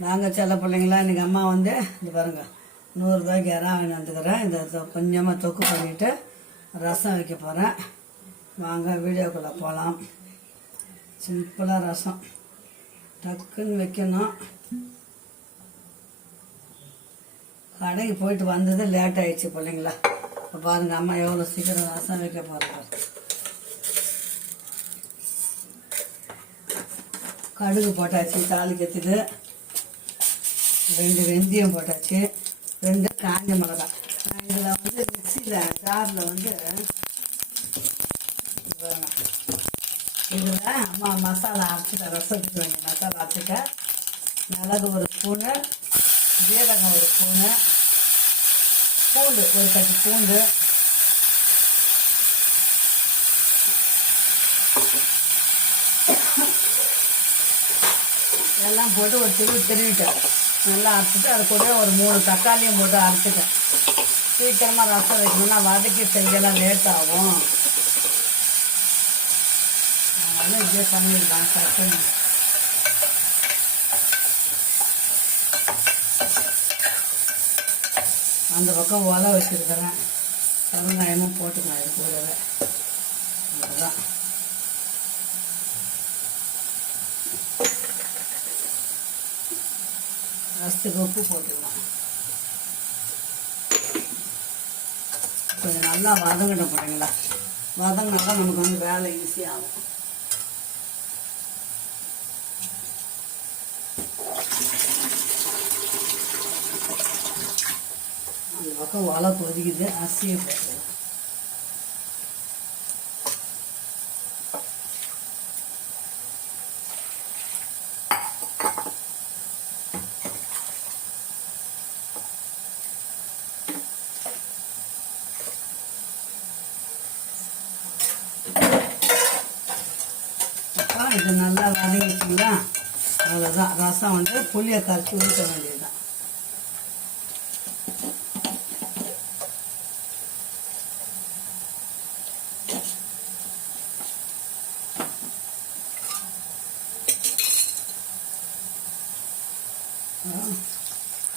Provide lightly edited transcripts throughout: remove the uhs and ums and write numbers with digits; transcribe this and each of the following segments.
நாங்கள் செல்ல பிள்ளைங்களா இன்றைக்கி அம்மா வந்து இது பாருங்கள் 100 ரூபாய்க்கு இறா வாங்கி வந்துக்கிறேன். இந்த கொஞ்சமாக தொக்கு பண்ணிவிட்டு ரசம் வைக்க போகிறேன். வாங்க வீடியோக்குள்ளே போகலாம். சிம்பிளாக ரசம் டக்குன்னு வைக்கணும். கடைக்கு போயிட்டு வந்தது லேட் ஆகிடுச்சு பிள்ளைங்களா. இப்போ பாருங்கள் அம்மா எவ்வளோ சீக்கிரம் ரசம் வைக்க போகிறாங்க. கடுகு போட்டாச்சு, தாளிக்கிறதுக்கு 2 வெந்தயம் போட்டாச்சு, 2 காஞ்ச மிளகா. நான் இதில் வந்து மிக்சியில் ஜாரில் வந்து இதில் அம்மா மசாலா அரைச்சிட்டேன். ரசத்துக்கு வேண்டிய மசாலா அரைச்சிட்டேன். மிளகு 1 ஸ்பூனு, ஜீரகம் 1 ஸ்பூனு, பூண்டு 1 கட்டு பூண்டு, எல்லாம் போட்டு ஒரு திருவிட்டேன். நல்லா அரைச்சிட்டு அது கூட ஒரு 3 தக்காளியும் போட்டு அரைச்சிட்டேன். சீக்கிரமாக ரசம் வைக்கணும்னா வதக்கி செய்யலாம், லேட் ஆகும். அதனால இதே பண்ணிடலாம் சட்டுன்னு. அந்த பக்கம் ஒலை வச்சுருக்கிறேன். வெங்காயமும் போட்டுக்கலாம் இது கூடவே. அதுதான் ரசத்துக்கு உப்பு போட்டுக்கலாம். கொஞ்சம் நல்லா வதங்கிட்ட போட்டீங்களா, வதங்கினாதான் நமக்கு வந்து வேலை ஈஸியாகும். அந்த பக்கம் ஒலை கொதிக்குது, அரிசியை போட்டுக்கலாம். இது நல்லா வதங்கிச்சிங்களா, அவ்வளோதான். ரசம் வந்து புளியை கரைச்சி ஊற்ற வேண்டியதுதான்.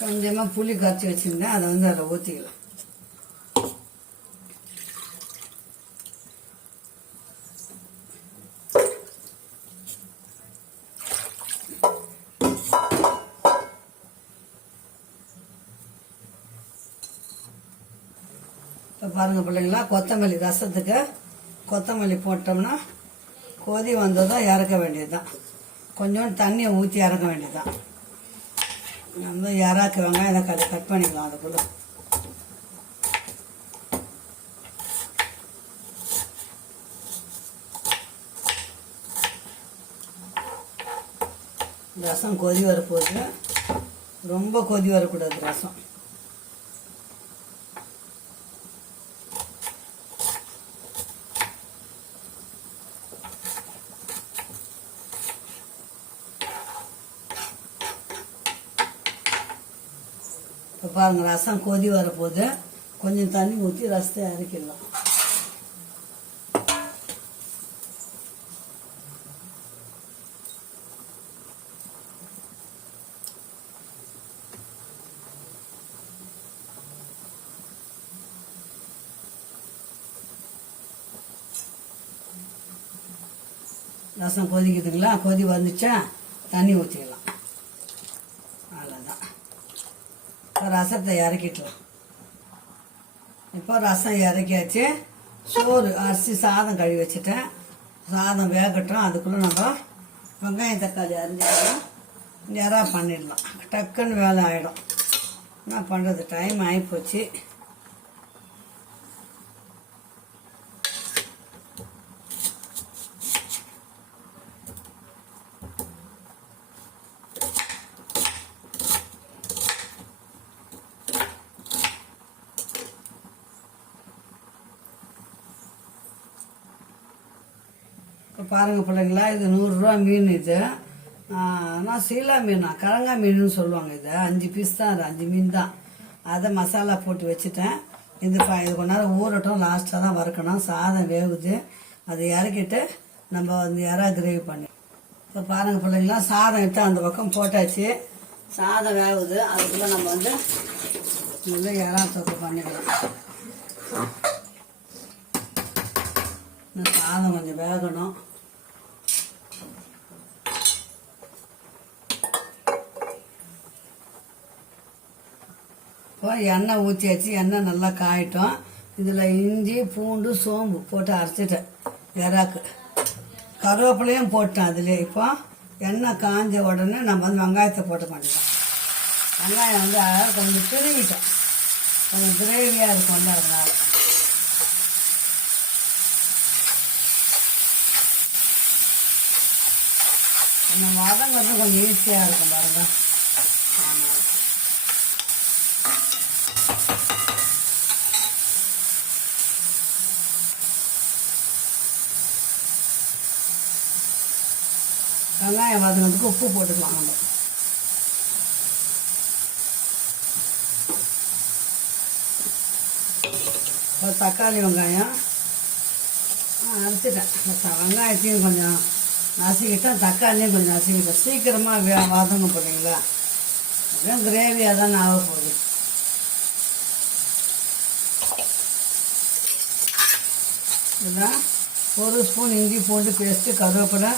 கொஞ்சமாக புளி கரைச்சி வச்சுருந்தேன், அதை வந்து அதில் ஊற்றிக்கலாம். இப்போ பாருங்கள் பிள்ளைங்களா, கொத்தமல்லி ரசத்துக்கு கொத்தமல்லி போட்டோம்னா கொதி வந்ததும் இறக்க வேண்டியது தான். கொஞ்சோண்டு தண்ணியை ஊற்றி இறக்க வேண்டியது தான். நம்ம இறாக்கு வெங்காயம் இதை கட் பண்ணிக்கலாம். அதுக்குள்ள ரசம் கொதி வரப்போகுது. ரொம்ப கொதி வரக்கூடாது ரசம். இப்போ பாருங்கள் ரசம் கொதி வரப்போகுது. கொஞ்சம் தண்ணி ஊற்றி ரசத்தை இறக்கிடலாம். ரசம் கொதிக்குதுங்களா, கொதி வந்துச்சா தண்ணி ஊற்றிக்கலாம். அவ்வளோதான். இப்போ ரசத்தை இறக்கிக்கலாம். இப்போ ரசம் இறக்கியாச்சு. சோறு அரிசி சாதம் கழுவி வச்சுட்டேன். சாதம் வேகட்டும். அதுக்குள்ளே நம்ம வெங்காயம் தக்காளி அரிஞ்சிக்கலாம், இறா பண்ணிடலாம். டக்குன்னு வேலை ஆகிடும். என்ன பண்ணுறது, டைம் ஆகிப்போச்சு. இப்போ பாருங்கள் பிள்ளைங்களா, இது 100 ரூபா மீன். இது ஆனால் சீலா மீனா கலங்கா மீனுன்னு சொல்லுவாங்க. இது 5 பீஸ் தான், அது 5 மீன் தான். அதை மசாலா போட்டு வச்சுட்டேன். இது கொஞ்ச நேரம் ஊறட்டும். லாஸ்ட்டாக தான் வறுக்கணும். சாதம் வேகுது, அதை இறக்கிட்டு நம்ம வந்து இறா கிரேவி பண்ணி. இப்போ பாருங்கள் பிள்ளைங்களா, சாதம் எடுத்து அந்த பக்கம் போட்டாச்சு. சாதம் வேகுது, அதுக்குள்ளே நம்ம வந்து நல்லா இறா தொக்கு பண்ணிக்கலாம். இந்த சாதம் கொஞ்சம் வேகணும். இப்போ எண்ணெய் ஊற்றியாச்சு, எண்ணெய் நல்லா காயிட்டோம். இதில் இஞ்சி பூண்டு சோம்பு போட்டு அரைச்சிட்டேன். இறாக்கு கருவேப்பிலையும் போட்டேன் அதிலே. இப்போ எண்ணெய் காஞ்ச உடனே நம்ம வந்து வெங்காயத்தை போட்டு பண்ணிட்டோம். வெங்காயம் வந்து கொஞ்சம் திருவிட்டோம், கொஞ்சம் கிரேவியாக இருக்கும்ல, அதனால. நம்ம வதங்கிறது கொஞ்சம் ஈஸியாக இருக்கும் பாருங்க. ஆமாம், வெங்காயம் வதங்கிறதுக்கு உப்பு போட்டுக்கலாம் நம்ம. ஒரு தக்காளி வெங்காயம் அரைச்சிட்டேன். வெங்காயத்தையும் கொஞ்சம் நசுக்கிட்டேன், தக்காளியும் கொஞ்சம் நசுக்கிட்டேன். சீக்கிரமாக வதங்க போடுறீங்களா, அப்படியே கிரேவியாக தானே ஆக போகுது. இதெல்லாம் ஒரு ஸ்பூன் இஞ்சி பூண்டு பேஸ்ட்டு, கருவேப்பிலை,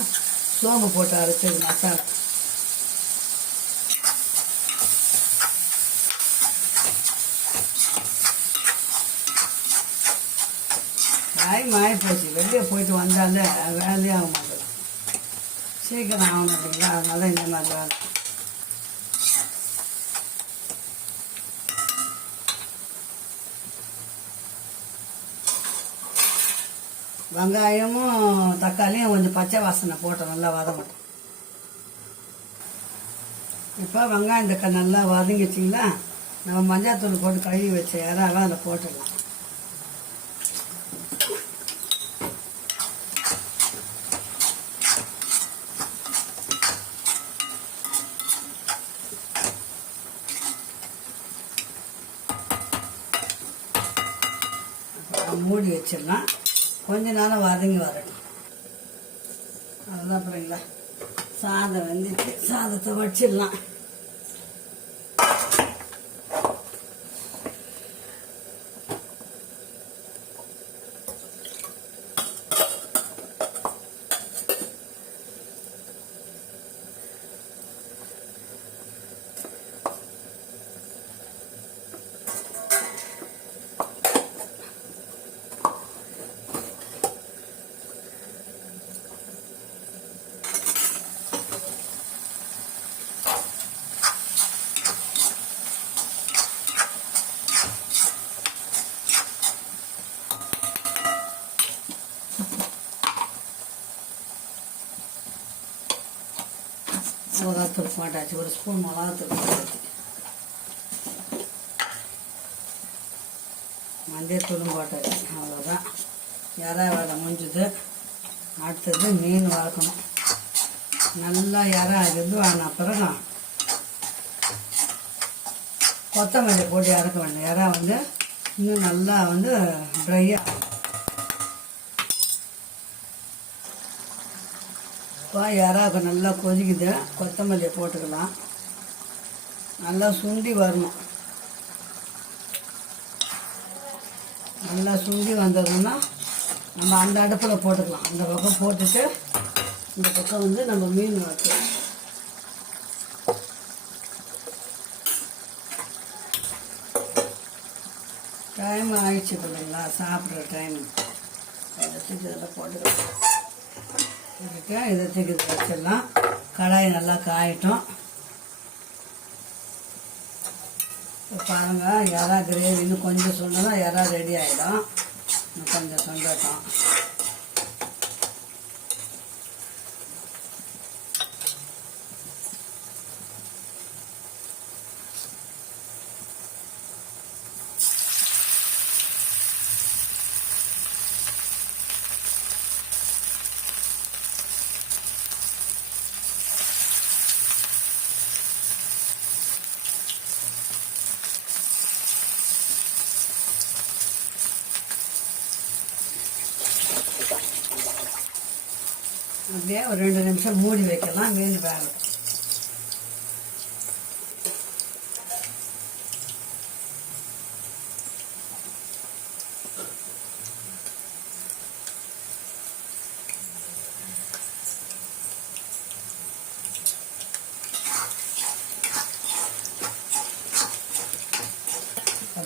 சோம்பு போட்டு அரைச்சது மசாலா. டைம் ஆகிப்போச்சு, வெளியே போயிட்டு வந்தாலே வேலையே ஆக மாட்டேது. சீக்கிரம் ஆகணும் இல்லைங்களா, அதனால இந்த மாதிரி வேலை. வெங்காயமும் தக்காளியும் கொஞ்சம் பச்சை வாசனை போட்டோம், நல்லா வதங்கட்டும். இப்போ வெங்காயம் தக்காளி நல்லா வதங்கிச்சிங்களா, நம்ம மஞ்சாத்தூள் போட்டு கழுவி வச்ச இறாவை அதில் போட்டுடலாம். மூடி வச்சிடலாம், கொஞ்ச நேரம் வதங்கி வரணும். அதுதான் அப்புறங்களா, சாதம் வந்துச்சு, சாதத்தை வச்சிடலாம். மிளகாத்தூள் போட்டாச்சு, ஒரு ஸ்பூன் மிளகாத்தூள் போட்டாச்சு, மஞ்சத்தூளும் போட்டாச்சு. அவ்வளோதான், இறா வேலை முடிஞ்சுது. அடுத்தது மீன் வளர்க்கணும். நல்லா இறா இது ஆன பிறகு கொத்தமல்லி போட்டு இறக்க வேண்டும். இறா வந்து இன்னும் நல்லா வந்து ட்ரையாக. இப்போ இறாக்கு நல்லா கொதிக்குது, கொத்தமல்லியை போட்டுக்கலாம். நல்லா சுண்டி வரணும். நல்லா சுண்டி வந்ததுன்னா நம்ம அந்த அடுப்பில் போட்டுக்கலாம். அந்த பக்கம் போட்டுட்டு இந்த பக்கம் வந்து நம்ம மீன் வறுக்கலாம். டைம் ஆயிடுச்சு பிள்ளைங்களா, சாப்பிட்ற டைம். இதில் போட்டுக்கலாம். இதை தூக்கி வச்சிடலாம். கடாய் நல்லா காயிட்டோம். இப்போ பாருங்கள், இறா கிரேவி இன்னும் கொஞ்சம் சொன்னோன்னா இறா ரெடி ஆகிடும். இன்னும் கொஞ்சம் சொந்தட்டும். அப்படியே ஒரு 2 நிமிஷம் மூடி வைக்கலாம், மீன் வேகும்.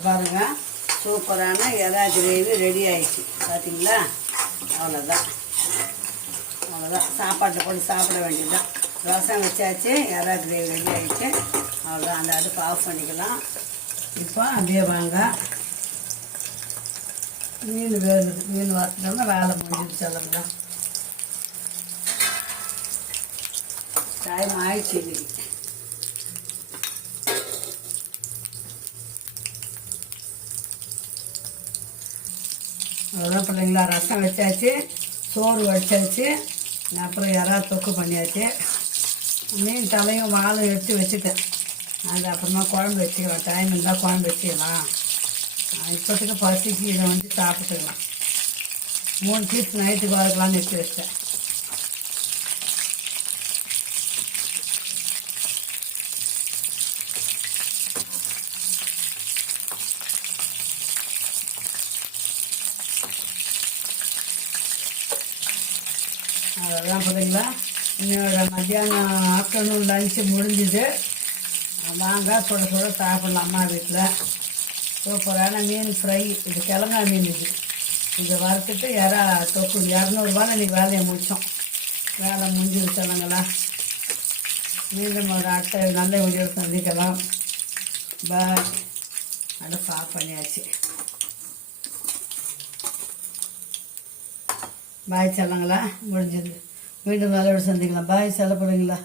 பாருங்க, சூப்பரான எறா கிரேவி ரெடி ஆயிடுச்சு. பார்த்தீங்களா? அவ்வளோதான், அவ்வளோதான். சாப்பாட்டில் போட்டு சாப்பிட வேண்டியதுதான். ரசம் வச்சாச்சு, எறா கிரேவி ரெடி ஆயிடுச்சு. அவ்வளோதான். அந்த அடுப்பு ஆஃப் பண்ணிக்கலாம். இப்போ அப்படியே வாங்க, மீன் வேகுது. மீன் வறுத்துட்டோம்னா வேலை முடிஞ்சிடுச்சு. சொல்லுங்களா, டைம் ஆயிடுச்சு. இன்னைக்கு அவ்வளோதான் பிள்ளைங்களா. ரசம் வச்சாச்சு, சோறு வச்சாச்சு, அப்புறம் எறா தொக்கு பண்ணியாச்சு. மீன் தலையும் வாழும் எடுத்து வச்சுட்டேன். அது அப்புறமா குழம்பு வச்சுக்கலாம். டைம் இருந்தால் குழம்பு வச்சுக்கலாம். இப்போத்துக்கு பசிக்கு இதை வந்து சாப்பிட்டுக்கலாம். 3 பீஸ் நைட்டுக்கு வறுக்கலாம்னு எடுத்து வச்சிட்டேன். அதெல்லாம் பார்த்தீங்களா, என்னோட மத்தியானம் ஆஃப்டர்நூன் லஞ்சு முடிஞ்சுது. வாங்க சுட சுட சாப்பிட்லாம். அம்மா வீட்டில் சூப்பரான மீன் ஃப்ரை. இது கிழங்கா மீன். இதை வறுத்துட்டு எறா தொக்கு 200 இன்றைக்கி வேலையை முடித்தோம். வேலை முடிஞ்சது. சொல்லுங்களா, மீண்டும் ஒரு அடுத்த நல்ல வீடியோ சந்திக்கலாம். பாய். அடுப்பு ஆஃப் பண்ணியாச்சு. பாய் சொல்லுங்களா, முடிஞ்சது. மீண்டும் வேலையோடு சந்திக்கலாம். பாய். செல்லப்படுங்களா.